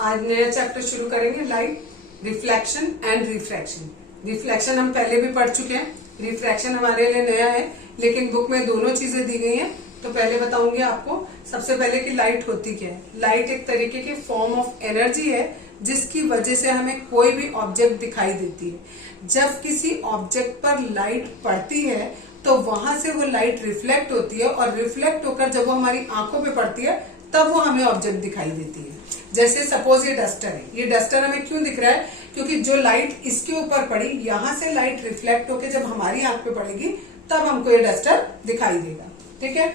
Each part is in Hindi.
आज नया चैप्टर शुरू करेंगे, light, reflection and refraction. Reflection हम पहले भी पढ़ चुके हैं, रिफ्रैक्शन हमारे लिए नया है, लेकिन बुक में दोनों चीजें दी गई हैं। तो पहले बताऊंगी आपको सबसे पहले कि लाइट होती क्या है। लाइट एक तरीके की फॉर्म ऑफ एनर्जी है जिसकी वजह से हमें कोई भी ऑब्जेक्ट दिखाई देती है। जब किसी ऑब्जेक्ट पर लाइट पड़ती है तो वहां से वो लाइट रिफ्लेक्ट होती है, और रिफ्लेक्ट होकर जब वो हमारी आंखों पे पड़ती है तब वो हमें ऑब्जेक्ट दिखाई देती है। जैसे सपोज ये डस्टर है, ये डस्टर हमें क्यों दिख रहा है? क्योंकि जो लाइट इसके ऊपर पड़ी, यहां से लाइट रिफ्लेक्ट होकर जब हमारी आंख पे पड़ेगी तब हमको ये डस्टर दिखाई देगा। ठीक है।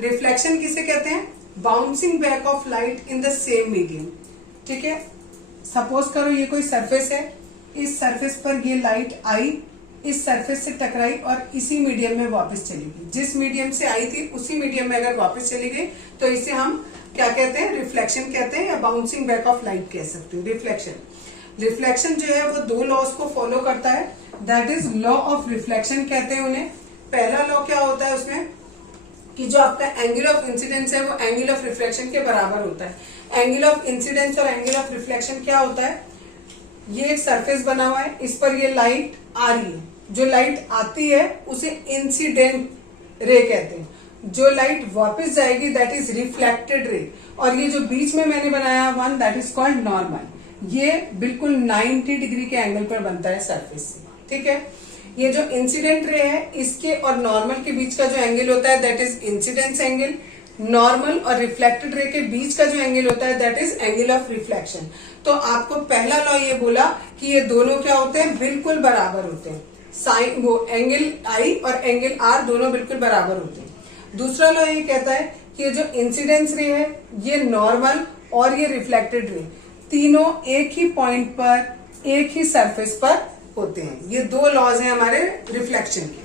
रिफ्लेक्शन किसे कहते हैं? Bouncing back of light in the same medium. ठीक है। सपोज करो ये कोई सरफेस है, इस सरफेस पर ये लाइट आई, इस सरफेस से टकराई और इसी मीडियम में वापस चली गई। जिस मीडियम से आई थी उसी मीडियम में अगर वापस चली गई तो इसे हम क्या कहते हैं? रिफ्लेक्शन कहते हैं, या बाउंसिंग बैक ऑफ लाइट कह सकते हो। रिफ्लेक्शन जो है वो दो लॉज को फॉलो करता है, that is law of reflection कहते हैं उन्हें। पहला लॉ क्या होता है उसमें कि जो आपका एंगल ऑफ इंसिडेंस है वो एंगल ऑफ रिफ्लेक्शन के बराबर होता है। एंगल ऑफ इंसिडेंस और एंगल ऑफ रिफ्लेक्शन क्या होता है? ये एक सरफेस बना हुआ है, इस पर ये लाइट आ रही है, जो लाइट आती है उसे इंसिडेंट रे कहते हैं, जो लाइट वापस जाएगी दैट इज रिफ्लेक्टेड रे, और ये जो बीच में मैंने बनाया one that is called normal. ये बिल्कुल 90 डिग्री के एंगल पर बनता है सरफेस से। ठीक है। ये जो इंसिडेंट रे है इसके और नॉर्मल के बीच का जो एंगल होता है that is incidence angle. Normal और रिफ्लेक्टेड रे के बीच का जो एंगल होता है that is angle of reflection. तो आपको पहला लॉ ये बोला कि ये दोनों क्या होते हैं? बिल्कुल बराबर होते हैं। साइन वो एंगल आई और एंगल आर दोनों बिल्कुल बराबर होते हैं। दूसरा लॉ ये कहता है कि ये जो इंसिडेंस रे है, ये नॉर्मल और ये रिफ्लेक्टेड रे तीनों एक ही पॉइंट पर एक ही सरफेस पर होते हैं। ये दो लॉज हैं हमारे रिफ्लेक्शन के।